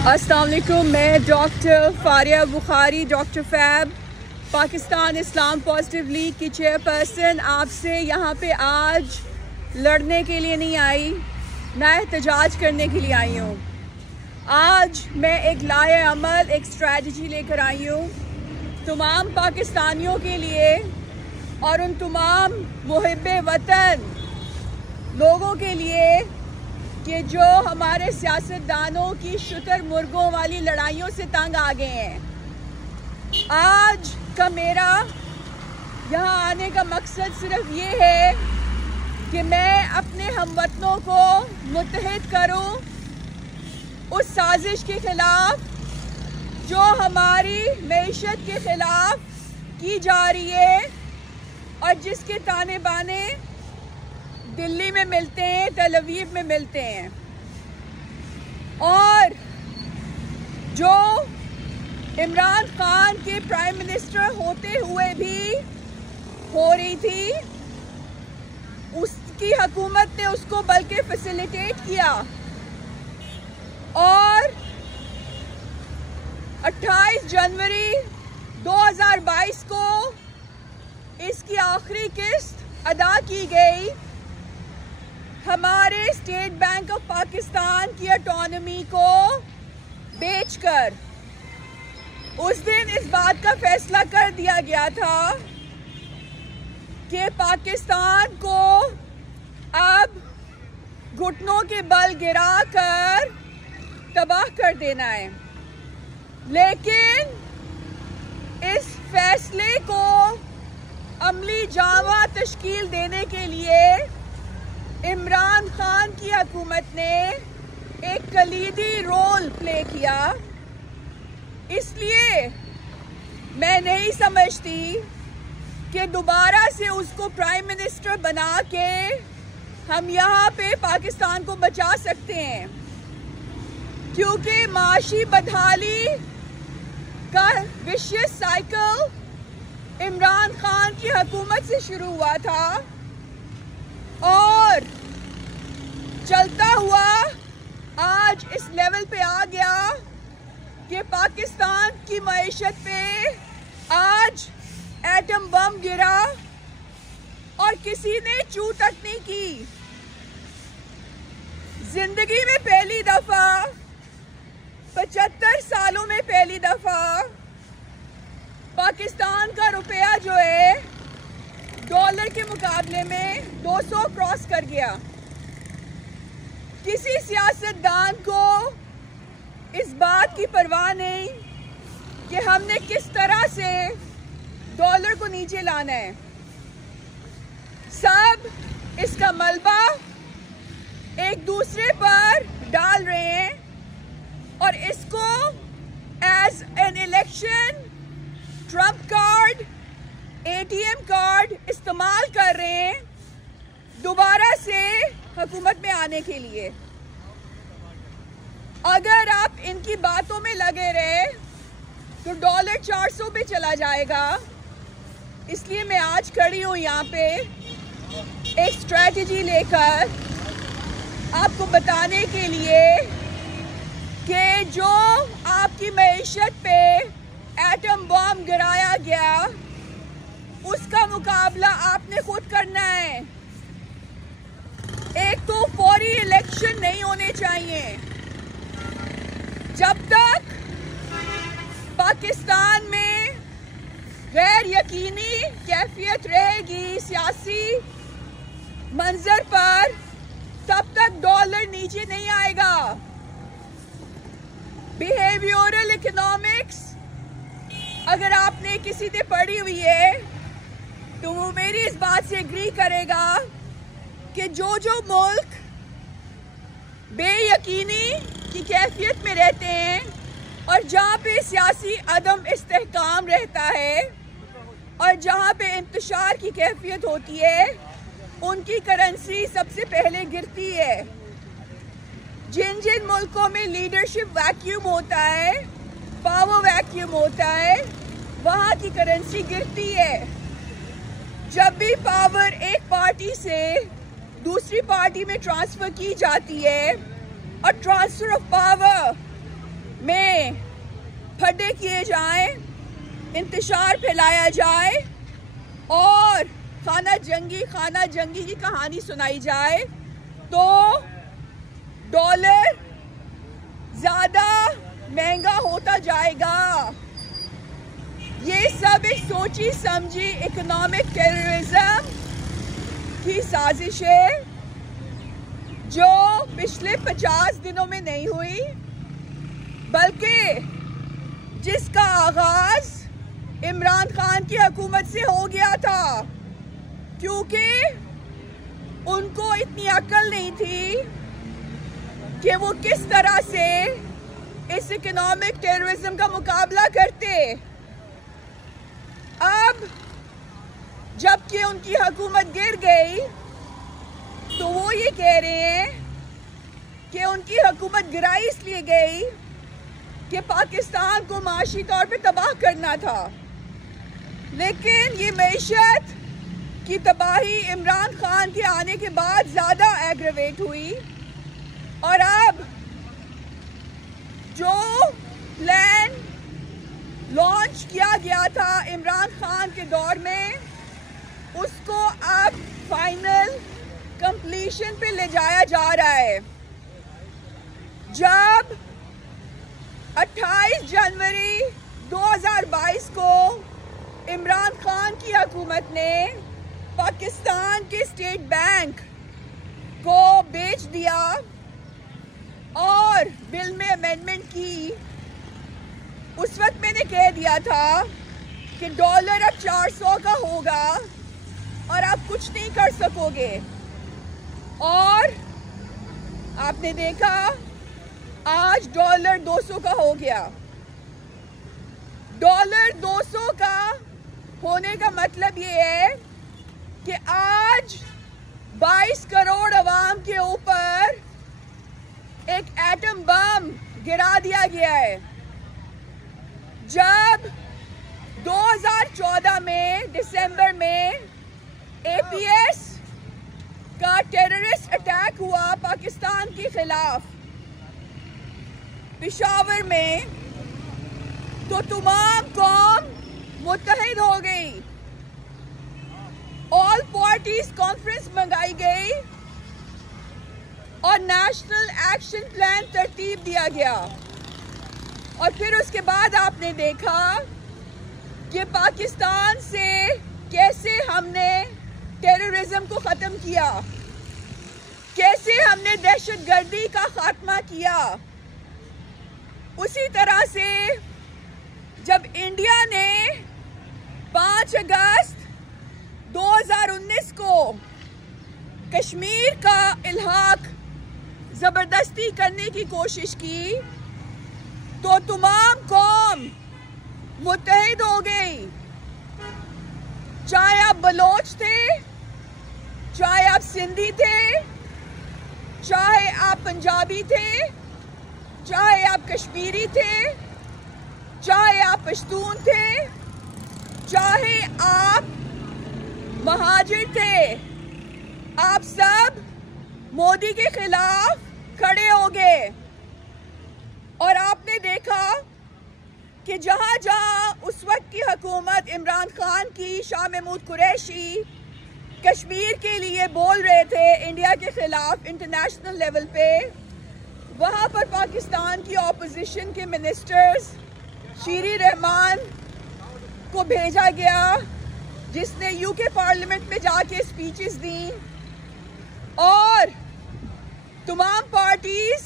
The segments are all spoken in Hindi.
अस्सलाम वालेकुम। मैं doctor Fariya Bukhari, doctor Fab, Pakistan Islam positive league की चेयरपर्सन, आपसे यहाँ पे आज लड़ने के लिए नहीं आई, ना एहतजाज करने के लिए आई हूँ। आज मैं एक लाए अमल, एक स्ट्रैटेजी लेकर आई हूँ तमाम पाकिस्तानियों के लिए और उन तमाम मुहिब्बे वतन लोगों के लिए कि जो हमारे सियासतदानों की शुतर मुर्गों वाली लड़ाइयों से तंग आ गए हैं। आज का मेरा यहाँ आने का मकसद सिर्फ ये है कि मैं अपने हमवतनों को मुत्तहिद करूँ उस साजिश के ख़िलाफ़ जो हमारी मईशत के ख़िलाफ़ की जा रही है और जिसके ताने बाने दिल्ली में मिलते हैं, तेल अवीव में मिलते हैं, और जो इमरान खान के प्राइम मिनिस्टर होते हुए भी हो रही थी, उसकी हुकूमत ने उसको बल्कि फैसिलिटेट किया और 28 जनवरी 2022 को इसकी आखिरी किस्त अदा की गई हमारे स्टेट बैंक ऑफ पाकिस्तान की ऑटोनॉमी को बेचकर। उस दिन इस बात का फैसला कर दिया गया था कि पाकिस्तान को अब घुटनों के बल गिराकर तबाह कर देना है, लेकिन इस फैसले को अमली जावा तश्कील देने के लिए इमरान खान की हुकूमत ने एक कलीदी रोल प्ले किया। इसलिए मैं नहीं समझती कि दोबारा से उसको प्राइम मिनिस्टर बना के हम यहाँ पे पाकिस्तान को बचा सकते हैं, क्योंकि माशी बदहाली का विशियस साइकिल इमरान खान की हुकूमत से शुरू हुआ था और चलता हुआ आज इस लेवल पे आ गया कि पाकिस्तान की मईशत पे आज एटम बम गिरा और किसी ने चू तक नहीं की। जिंदगी में पहली दफा 75 सालों में पहली दफा पाकिस्तान का रुपया जो है डॉलर के मुकाबले में 200 क्रॉस कर गया। किसी सियासतदान को इस बात की परवाह नहीं कि हमने किस तरह से डॉलर को नीचे लाना है। सब इसका मलबा एक दूसरे पर डाल रहे हैं और इसको as an election trump card, ATM card इस्तेमाल कर रहे हैं दोबारा से हुकूमत में आने के लिए। अगर आप इनकी बातों में लगे रहे तो डॉलर 400 पे चला जाएगा। इसलिए मैं आज खड़ी हूँ यहाँ पे एक स्ट्रैटेजी लेकर आपको बताने के लिए कि जो आपकी मईशत पे एटम बम गिराया गया उसका मुकाबला आपने खुद करना है। एक तो फौरी इलेक्शन नहीं होने चाहिए। जब तक पाकिस्तान में गैर यकीनी कैफियत रहेगी सियासी मंजर पर, तब तक डॉलर नीचे नहीं आएगा। बिहेवियरल इकोनॉमिक्स अगर आपने किसी से पढ़ी हुई है तो वो मेरी इस बात से एग्री करेगा कि जो मुल्क बेयकीनी की कैफियत में रहते हैं और जहाँ पे सियासी अदम इस्तेहकाम रहता है और जहाँ पे इंतशार की कैफियत होती है, उनकी करेंसी सबसे पहले गिरती है। जिन जिन मुल्कों में लीडरशिप वैक्यूम होता है, पावर वैक्यूम होता है, वहाँ की करेंसी गिरती है। जब भी पावर एक पार्टी से दूसरी पार्टी में ट्रांसफ़र की जाती है और ट्रांसफ़र ऑफ पावर सौदे किए जाएं, इंतशार फैलाया जाए और खाना जंगी की कहानी सुनाई जाए तो डॉलर ज़्यादा महंगा होता जाएगा। ये सब एक सोची समझी इकोनॉमिक टेररिज्म की साजिश है जो पिछले 50 दिनों में नहीं हुई, बल्कि जिसका आगाज इमरान खान की हुकूमत से हो गया था, क्योंकि उनको इतनी अक्ल नहीं थी कि वो किस तरह से इस इकोनॉमिक टेररिज्म का मुकाबला करते। अब जबकि उनकी हुकूमत गिर गई तो वो ये कह रहे हैं कि उनकी हुकूमत गिराई इसलिए गई कि पाकिस्तान को माशी तौर पे तबाह करना था। लेकिन ये मईशत की तबाही इमरान खान के आने के बाद ज़्यादा एग्रेवेट हुई और अब जो प्लान लॉन्च किया गया था इमरान खान के दौर में, उसको अब फाइनल कंप्लीशन पे ले जाया जा रहा है। जब 28 जनवरी 2022 को इमरान खान की हुकूमत ने पाकिस्तान के स्टेट बैंक को बेच दिया और बिल में अमेंडमेंट की, उस वक्त मैंने कह दिया था कि डॉलर अब 400 का होगा और आप कुछ नहीं कर सकोगे। और आपने देखा आज डॉलर 200 का हो गया। डॉलर 200 का होने का मतलब ये है कि आज 22 करोड़ अवाम के ऊपर एक एटम बम गिरा दिया गया है। जब 2014 में दिसंबर में एपीएस का टेररिस्ट अटैक हुआ पाकिस्तान के खिलाफ पेशावर में, तो तमाम कौम मुत्तहिद हो गई। ऑल पार्टीज कॉन्फ्रेंस मंगाई गई और नेशनल एक्शन प्लान तरतीब दिया गया। और फिर उसके बाद आपने देखा कि पाकिस्तान से कैसे हमने टेररिज्म को ख़त्म किया, कैसे हमने दहशतगर्दी का खात्मा किया। उसी तरह से जब इंडिया ने 5 अगस्त 2019 को कश्मीर का इल्हाक ज़बरदस्ती करने की कोशिश की, तो तमाम कौम मुत्तहिद हो गई। चाहे आप बलोच थे, चाहे आप सिंधी थे, चाहे आप पंजाबी थे, चाहे आप कश्मीरी थे, चाहे आप पश्तून थे, चाहे आप महाजिर थे, आप सब मोदी के खिलाफ खड़े हो गए। और आपने देखा कि जहां जहां उस वक्त की हुकूमत इमरान खान की, शाह महमूद कुरैशी कश्मीर के लिए बोल रहे थे इंडिया के खिलाफ इंटरनेशनल लेवल पे, वहां पर पाकिस्तान की ऑपोजिशन के मिनिस्टर्स शीरी रहमान को भेजा गया, जिसने यूके पार्लियामेंट में जाके स्पीचेस दी। और तमाम पार्टीज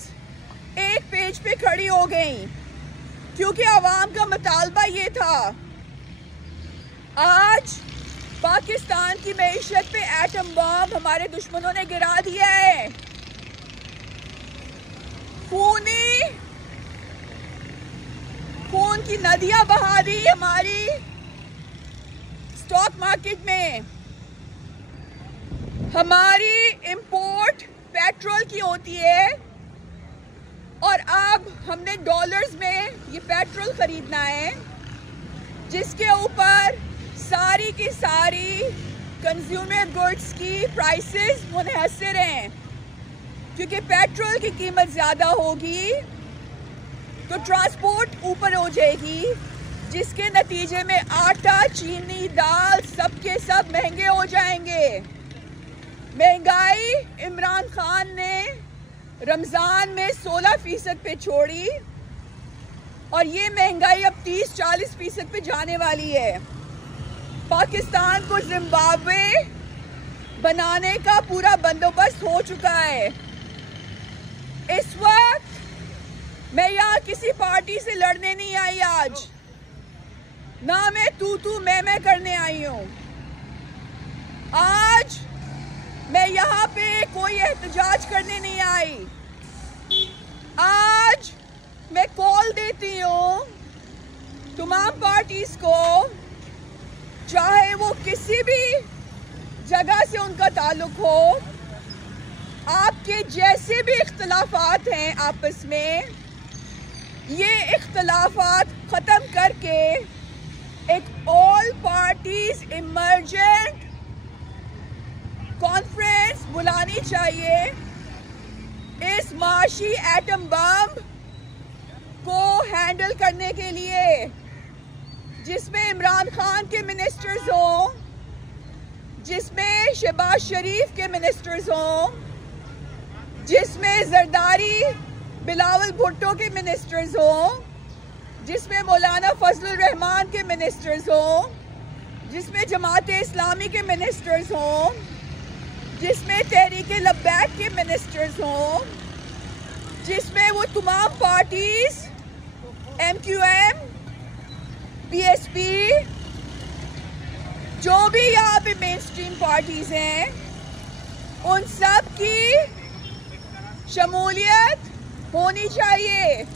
एक पेज पे खड़ी हो गई, क्योंकि आवाम का मुतालबा ये था। आज पाकिस्तान की मईशत पे एटम बम हमारे दुश्मनों ने गिरा दिया है। खून की नदियां बहा दी हमारी स्टॉक मार्केट में। हमारी इंपोर्ट पेट्रोल की होती है और अब हमने डॉलर्स में ये पेट्रोल खरीदना है, जिसके ऊपर सारी की सारी कंज्यूमर गुड्स की प्राइसेस मुनहसर हैं, क्योंकि पेट्रोल की कीमत ज़्यादा होगी तो ट्रांसपोर्ट ऊपर हो जाएगी, जिसके नतीजे में आटा, चीनी, दाल सब के सब महंगे हो जाएंगे। महंगाई इमरान खान ने रमज़ान में 16% पे छोड़ी और ये महंगाई अब 30-40% पे जाने वाली है। पाकिस्तान को जिम्बाब्वे बनाने का पूरा बंदोबस्त हो चुका है। इस वक्त मैं यहाँ किसी पार्टी से लड़ने नहीं आई, आज ना मैं तू मैं करने आई हूँ। आज मैं यहाँ पे कोई एहतजाज करने नहीं आई। आज मैं कॉल देती हूँ तमाम पार्टीज को, चाहे वो किसी भी जगह से उनका ताल्लुक हो, आपके जैसे भी इख्तलाफात हैं आपस में, ये इख्तलाफात ख़त्म करके एक ऑल पार्टीज इमर्जेंट कॉन्फ्रेंस बुलानी चाहिए इस माशी एटम बम को हैंडल करने के लिए, जिसमें इमरान खान के मिनिस्टर्स हों, जिसमें शहबाज शरीफ के मिनिस्टर्स हों, जिसमें जरदारी बिलावल भुट्टो के मिनिस्टर्स हों, जिसमें मौलाना फजलुर रहमान के मिनिस्टर्स हों, जिसमें जमात इस्लामी के मिनिस्टर्स हों, जिसमें तहरीक लब्बैक के मिनिस्टर्स हों, जिसमें वो तमाम पार्टीज MQM, PSP, जो भी यहाँ पे मेन स्ट्रीम पार्टीज हैं, उन सब की शमूलियत होनी चाहिए।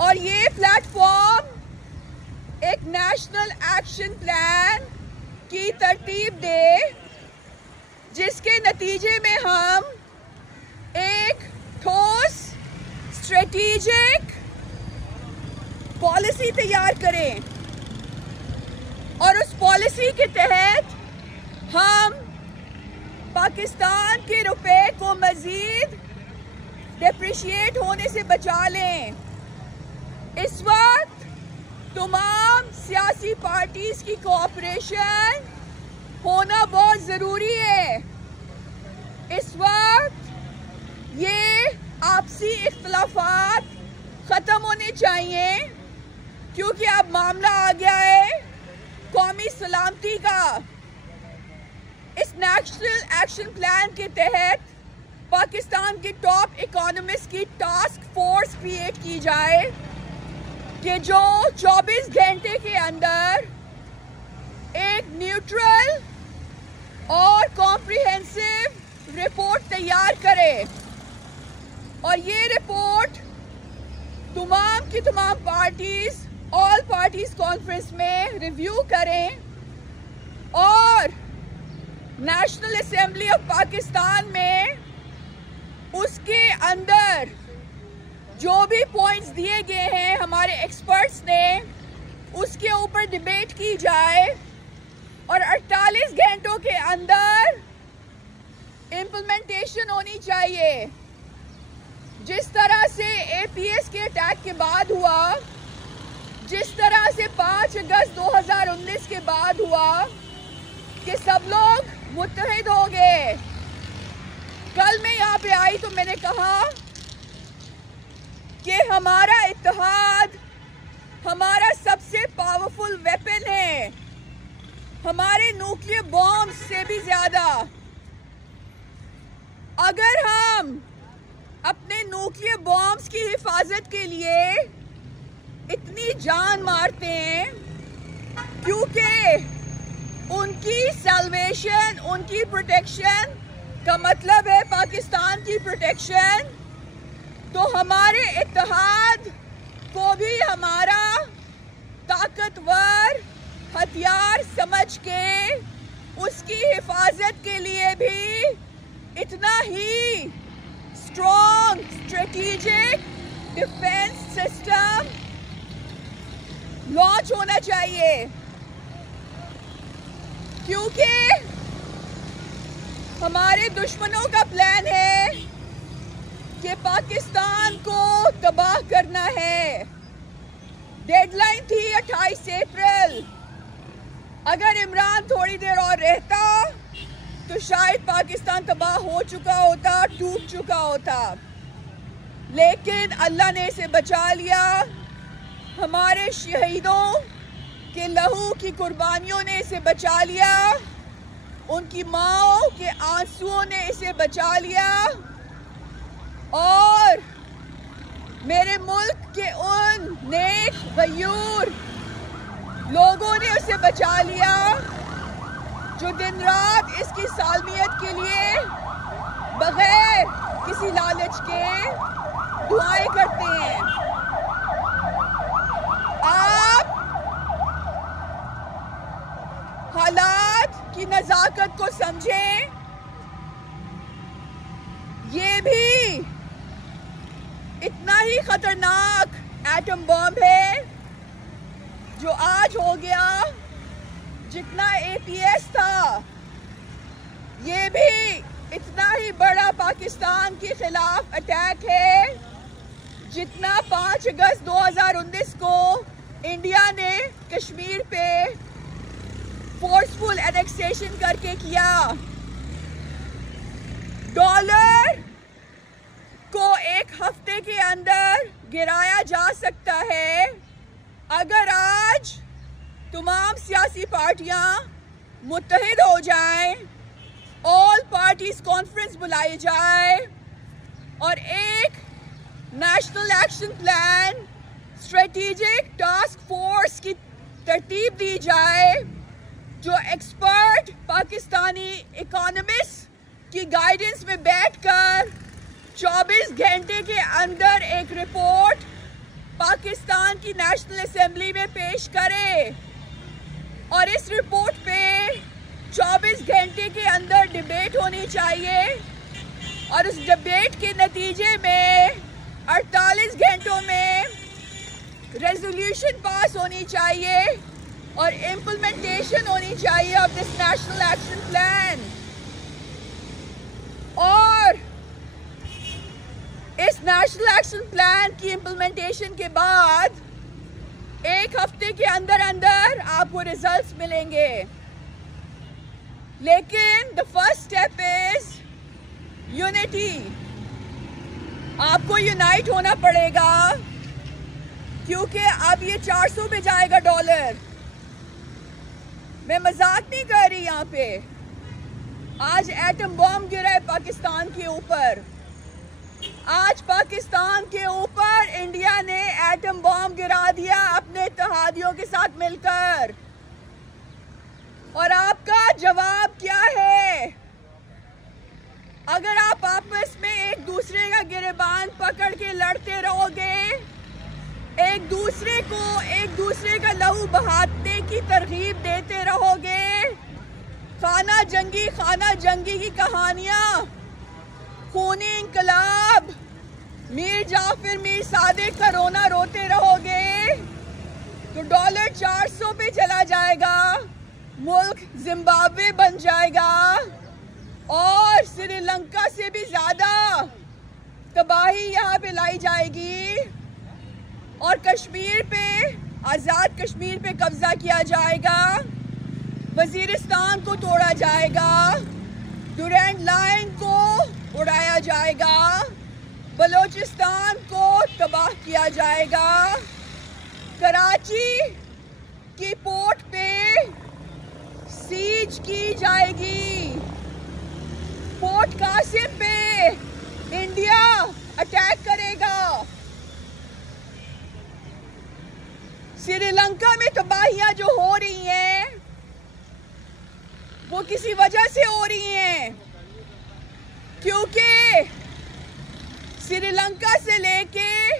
और ये प्लेटफॉर्म एक नेशनल एक्शन प्लान की तरतीब दे, जिसके नतीजे में हम एक ठोस स्ट्रेटेजिक पॉलिसी तैयार करें और उस पॉलिसी के तहत हम पाकिस्तान के रुपए को मजीद डिप्रिशिएट होने से बचा लें। इस वक्त तमाम सियासी पार्टीज की कोऑपरेशन होना बहुत ज़रूरी है। इस वक्त ये आपसी इख्तलाफात ख़त्म होने चाहिए, क्योंकि अब मामला आ गया है कौमी सलामती का। इस नेशनल एक्शन प्लान के तहत पाकिस्तान के टॉप इकोनॉमिस्ट की टास्क फोर्स क्रिएट की जाए कि जो 24 घंटे के अंदर एक न्यूट्रल और कॉम्प्रिहेंसिव रिपोर्ट तैयार करे और ये रिपोर्ट तमाम की तमाम पार्टीज ऑल पार्टीज कॉन्फ्रेंस में रिव्यू करें और नेशनल असेंबली ऑफ पाकिस्तान में उसके अंदर जो भी पॉइंट्स दिए गए हैं हमारे एक्सपर्ट्स ने, उसके ऊपर डिबेट की जाए और 48 घंटों के अंदर इम्प्लीमेंटेशन होनी चाहिए। जिस तरह से APS के अटैक के बाद हुआ, जिस तरह से 5 अगस्त 2019 के बाद हुआ कि सब लोग मुत्तहिद हो गए। कल मैं यहाँ पे आई तो मैंने कहा कि हमारा इत्तेहाद हमारा सबसे पावरफुल वेपन है, हमारे न्यूक्लियर बॉम्ब से भी ज्यादा। अगर हम अपने न्यूक्लियर बॉम्ब्स की हिफाजत के लिए इतनी जान मारते हैं, क्योंकि उनकी सल्वेशन, उनकी प्रोटेक्शन का मतलब है पाकिस्तान की प्रोटेक्शन, तो हमारे इत्तेहाद को भी हमारा ताकतवर हथियार समझ के उसकी हिफाजत के लिए भी इतना ही strong strategic defence system launch होना चाहिए। क्योंकि हमारे दुश्मनों का प्लान है कि पाकिस्तान को तबाह करना है। डेडलाइन थी 28 अप्रैल। अगर इमरान थोड़ी देर और रहता तो शायद पाकिस्तान तबाह हो चुका होता, टूट चुका होता, लेकिन अल्लाह ने इसे बचा लिया। हमारे शहीदों के लहू की कुर्बानियों ने इसे बचा लिया, उनकी माँओं के आंसुओं ने इसे बचा लिया और मेरे मुल्क के उन नेक गयूर लोगों ने उसे बचा लिया जो दिन रात इसकी सालमियत के लिए बगैर किसी लालच के दुआएं करते हैं। आप हालात की नज़ाकत को समझें। ये भी इतना ही खतरनाक एटम बॉम्ब है जो आज हो गया जितना APS था। ये भी इतना ही बड़ा पाकिस्तान के खिलाफ अटैक है जितना 5 अगस्त 2019 को इंडिया ने कश्मीर पे फोर्सफुल एनेक्सेशन करके किया। डॉलर को एक हफ्ते के अंदर गिराया जा सकता है अगर आज तमाम सियासी पार्टियां मुत्तहिद हो जाएं, ऑल पार्टीज कॉन्फ्रेंस बुलाई जाए और एक national action plan, strategic task force की तरतीब दी जाए जो एक्सपर्ट पाकिस्तानी इकोनॉमिस्ट की गाइडेंस में बैठकर 24 घंटे के अंदर एक रिपोर्ट पाकिस्तान की नेशनल असेंबली में पेश करे और इस रिपोर्ट पे 24 घंटे के अंदर डिबेट होनी चाहिए और उस डिबेट के नतीजे में 48 घंटों में रेजोल्यूशन पास होनी चाहिए और इम्प्लीमेंटेशन होनी चाहिए of this national action plan. और इस नेशनल एक्शन प्लान की इम्प्लीमेंटेशन के बाद 1 हफ्ते के अंदर अंदर आपको रिजल्ट्स मिलेंगे, लेकिन the first step is unity. आपको यूनाइट होना पड़ेगा क्योंकि अब ये 400 पे जाएगा डॉलर। मैं मजाक नहीं कर रही यहाँ पे। आज एटम बॉम्ब गिरा है पाकिस्तान के ऊपर। आज पाकिस्तान के ऊपर इंडिया ने एटम बॉम्ब गिरा दिया अपने इत्तेहादियों के साथ मिलकर। और आपका जवाब क्या है? अगर आप आपस में एक दूसरे का गिरेबान पकड़ के लड़ते रहोगे, एक दूसरे का लहू बहाने की तरगीब देते रहोगे, खाना जंगी की कहानियां, खूनी इंकलाब, मीर जाफिर मीर सादिक का रोना रोते रहोगे, तो डॉलर 400 पे चला जाएगा, मुल्क जिम्बाब्वे बन जाएगा और श्रीलंका से भी ज्यादा तबाही यहाँ पे लाई जाएगी और कश्मीर पे, आज़ाद कश्मीर पे कब्जा किया जाएगा, वजीरिस्तान को तोड़ा जाएगा, डुरैंड लाइन को उड़ाया जाएगा, बलोचिस्तान को तबाह किया जाएगा, कराची की पोर्ट पे सीज की जाएगी, पोर्ट कासिम पे इंडिया अटैक करेगा, श्रीलंका में तबाहियां जो हो रही हैं वो किसी वजह से हो रही हैं क्योंकि श्रीलंका से लेके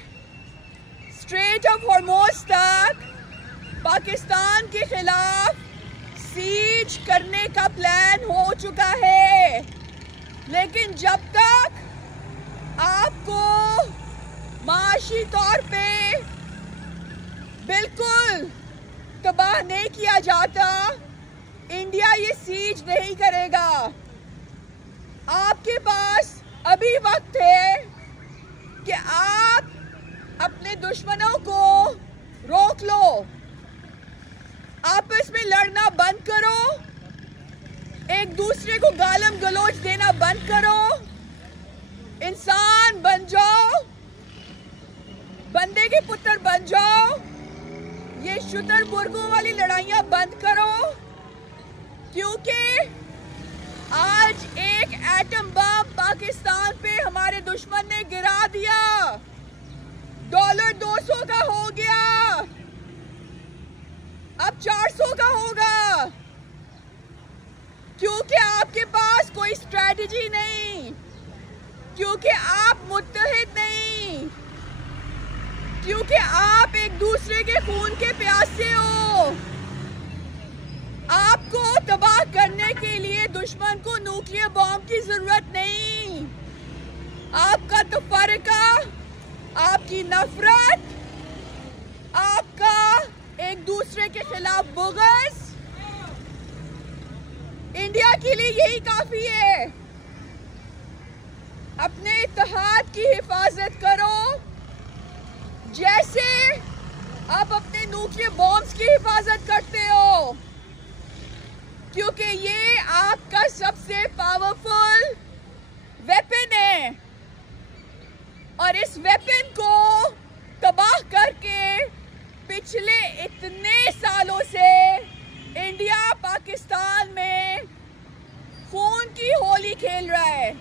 स्ट्रेट ऑफ हॉर्मोज तक पाकिस्तान के खिलाफ सीज करने का प्लान हो चुका है, लेकिन जब तक आपको माशी तौर पे बिल्कुल तबाह नहीं किया जाता, इंडिया ये सीज नहीं करेगा। आपके पास अभी वक्त है कि आप अपने दुश्मनों को रोक लो, आपस में लड़ना बंद करो, एक दूसरे को गालम गलौज देना बंद करो, इंसान बन जाओ, बंदे के पुत्र बन जाओ, ये शुतर बुर्गों वाली लड़ाइयां बंद करो, क्योंकि आज एक एटम बम पाकिस्तान पे हमारे दुश्मन ने गिरा दिया। डॉलर 200 का हो गया, अब 400 का होगा, क्योंकि आपके पास कोई स्ट्रैटेजी नहीं, क्योंकि आप मुत्तहिद नहीं, क्योंकि आप एक दूसरे के खून के प्यासे हो। आपको तबाह करने के लिए दुश्मन को न्यूक्लियर बॉम्ब की जरूरत नहीं। आपका तफरका, आपकी नफरत, आपका एक दूसरे के खिलाफ बुग़्ज़ इंडिया के लिए यही काफी है। अपने इत्तेहाद की हिफाजत करो जैसे आप अपने न्यूक्लियर बॉम्ब्स की हिफाजत करते हो, क्योंकि ये आपका सबसे पावरफुल वेपन है और इस वेपन को तबाह करके पिछले इतने सालों से इंडिया पाकिस्तान में खून की होली खेल रहा है।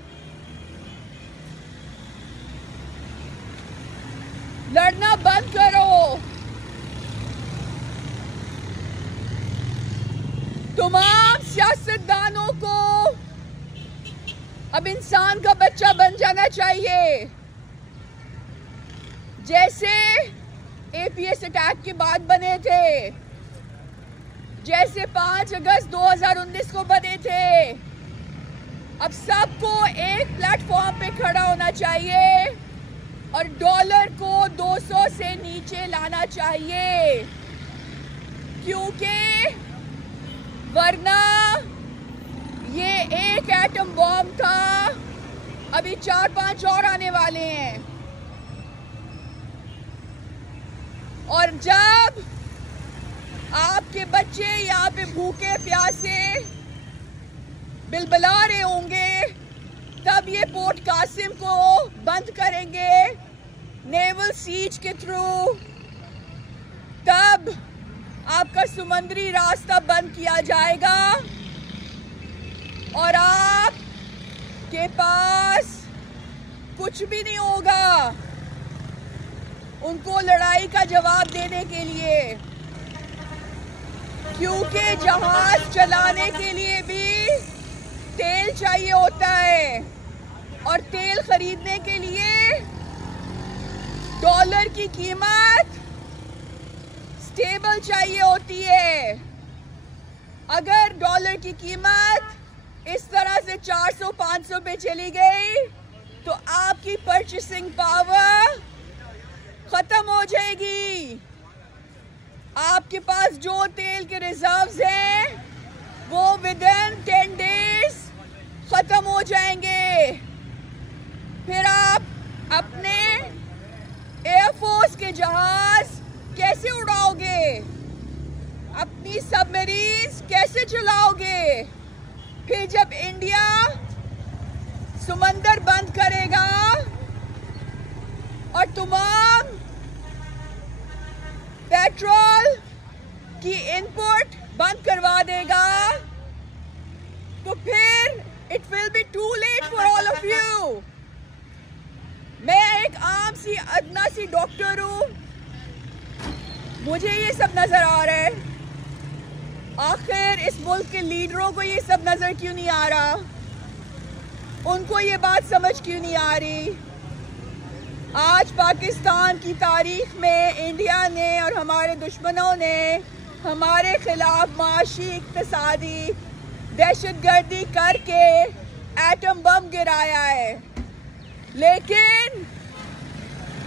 लड़ना बंद करो। तमाम सियासतदानों को अब इंसान का बच्चा बन जाना चाहिए। जैसे एपीएस अटैक के बाद बने थे, जैसे 5 अगस्त 2019 को बने थे, अब सबको एक प्लेटफॉर्म पे खड़ा होना चाहिए और डॉलर को 200 से नीचे लाना चाहिए, क्योंकि वरना ये एक एटम बॉम्ब था, अभी 4-5 और आने वाले हैं। और जब आपके बच्चे यहाँ पे भूखे प्यासे बिलबिला रहे होंगे, तब ये पोर्ट कासिम को बंद करेंगे नेवल सीज के थ्रू, तब आपका समुद्री रास्ता बंद किया जाएगा और आपके पास कुछ भी नहीं होगा उनको लड़ाई का जवाब देने के लिए, क्योंकि जहाज चलाने के लिए भी तेल चाहिए होता है और तेल खरीदने के लिए डॉलर की कीमत स्टेबल चाहिए होती है। अगर डॉलर की कीमत इस तरह से 400-500 पे चली गई तो आपकी परचेसिंग पावर खत्म हो जाएगी। आपके पास जो तेल के रिजर्व्स हैं वो विदिन 10 डेज खत्म हो जाएंगे। फिर आप अपने एयरफोर्स के जहाज कैसे उड़ाओगे, अपनी सबमरीन्स कैसे चलाओगे? फिर जब इंडिया समंदर बंद करेगा और तमाम पेट्रोल की इनपुट बंद करवा देगा, तो फिर it will be too late for all of you. मैं एक आम सी अदना सी डॉक्टर हूँ, मुझे ये सब नजर आ रहा है। आखिर इस मुल्क के लीडरों को ये सब नजर क्यों नहीं आ रहा? उनको ये बात समझ क्यों नहीं आ रही? आज पाकिस्तान की तारीख में इंडिया ने और हमारे दुश्मनों ने हमारे खिलाफ माशी, इक्तिसादी दहशतगर्दी करके एटम बम गिराया है, लेकिन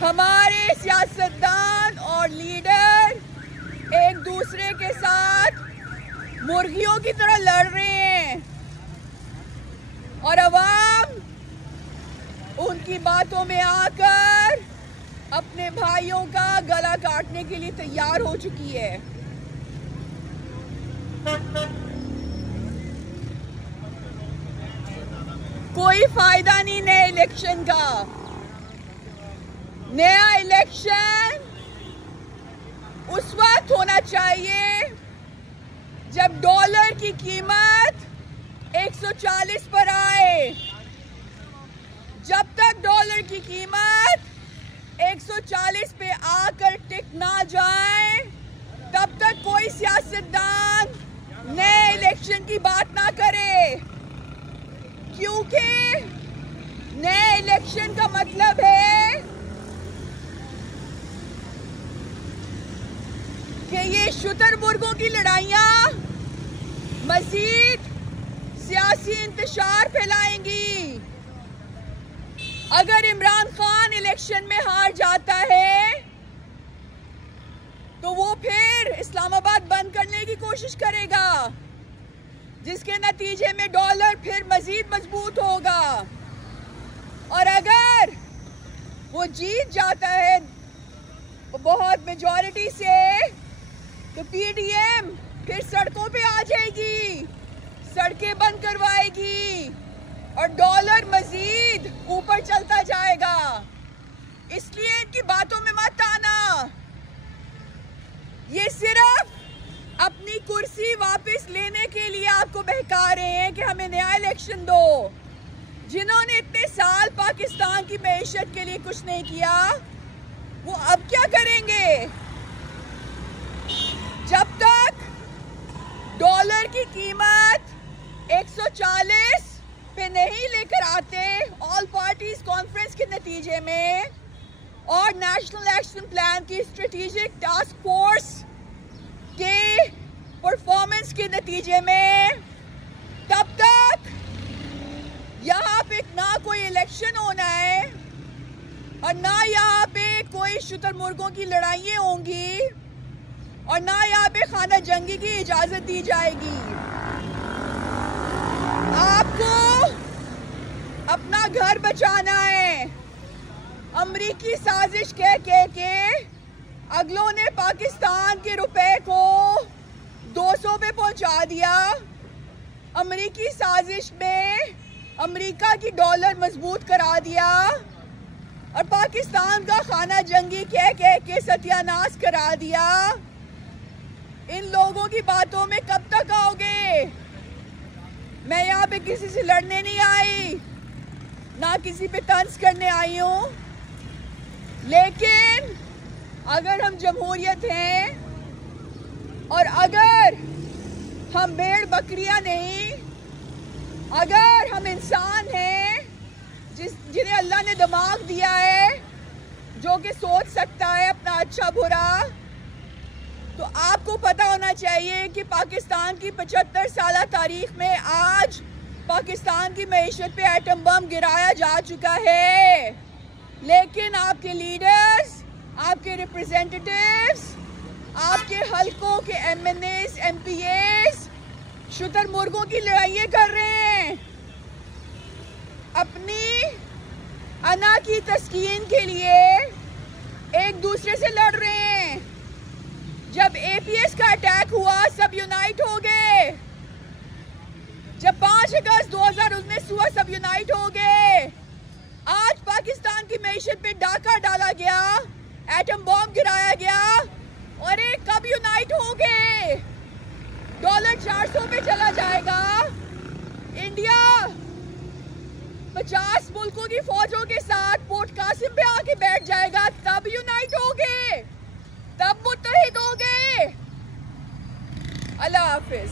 हमारे सियासतदान और लीडर एक दूसरे के साथ मुर्गियों की तरह लड़ रहे हैं और अवाम उनकी बातों में आकर अपने भाइयों का गला काटने के लिए तैयार हो चुकी है। कोई फायदा नहीं नए इलेक्शन का। नया इलेक्शन उस वक्त होना चाहिए जब डॉलर की कीमत 140 पर आए। जब तक डॉलर की कीमत 140 पे आकर टिक ना जाए तब तक कोई सियासतदान नए इलेक्शन की बात ना करे, क्योंकि नए इलेक्शन का मतलब है कि ये शुतुरमुर्गों की लड़ाइयां मजीद सियासी इंतशार फैलाएंगी। अगर इमरान खान इलेक्शन में हार जाता है तो वो फिर इस्लामाबाद बंद करने की कोशिश करेगा, जिसके नतीजे में डॉलर फिर मजीद मजबूत होगा। और अगर वो जीत जाता है बहुत मेजॉरिटी से तो पीडीएम फिर सड़कों पे आ जाएगी, सड़कें बंद करवाएगी और डॉलर मजीद ऊपर चलता जाएगा। इसलिए इनकी बातों में मत आना। ये सिर्फ अपनी कुर्सी वापस लेने के लिए आपको बहका रहे हैं कि हमें नया इलेक्शन दो। जिन्होंने इतने साल पाकिस्तान की मईशत के लिए कुछ नहीं किया वो अब क्या करेंगे? जब तक डॉलर की कीमत 140 पे नहीं लेकर आते ऑल पार्टीज कॉन्फ्रेंस के नतीजे में और नेशनल एक्शन प्लान की स्ट्रेटेजिक टास्क फोर्स के परफॉर्मेंस के नतीजे में, तब तक यहाँ पे ना कोई इलेक्शन होना है और ना यहाँ पे कोई शुतुरमुर्गों की लड़ाइयाँ होंगी और ना यहाँ पे खाना जंगी की इजाजत दी जाएगी। आपको अपना घर बचाना है। अमरीकी साजिश कह के अगलों ने पाकिस्तान के रुपए को 200 पे पहुंचा दिया। अमरीकी साजिश में अमरीका की डॉलर मजबूत करा दिया और पाकिस्तान का खाना जंगी कह के सत्यानाश करा दिया। इन लोगों की बातों में कब तक आओगे? मैं यहाँ पे किसी से लड़ने नहीं आई, ना किसी पे तंज करने आई हूँ, लेकिन अगर हम जमहूरियत हैं और अगर हम भेड़ बकरियां नहीं, अगर हम इंसान हैं जिन्हें अल्लाह ने दिमाग दिया है जो कि सोच सकता है अपना अच्छा बुरा, तो आपको पता होना चाहिए कि पाकिस्तान की 75 साल तारीख में आज पाकिस्तान की मईशत पे एटम बम गिराया जा चुका है। लेकिन आपके लीडर्स, आपके रिप्रेजेंटेटिव्स, आपके हलकों के एमएनएस, एमपीएस शुतुरमुर्गों की लड़ाइयाँ कर रहे हैं। अपनी अना की तस्कीन के लिए एक दूसरे से लड़ रहे हैं। जब एपीएस का अटैक हुआ सब यूनाइट हो गए। जब 5 अगस्त 2019 हुआ सब यूनाइट हो गए। आज पाकिस्तान की मईशत पे डाका डाला गया, एटम बॉम्ब गिराया गया और एक कब यूनाइट हो गए? डॉलर 400 पे चला जाएगा। इंडिया 50 मुल्कों की फौजों के साथ पोर्ट कासिम पे आके बैठ जाएगा, तब यूनाइट हो गए, तब मुत्तहिद हो गए। अल्लाह हाफिज।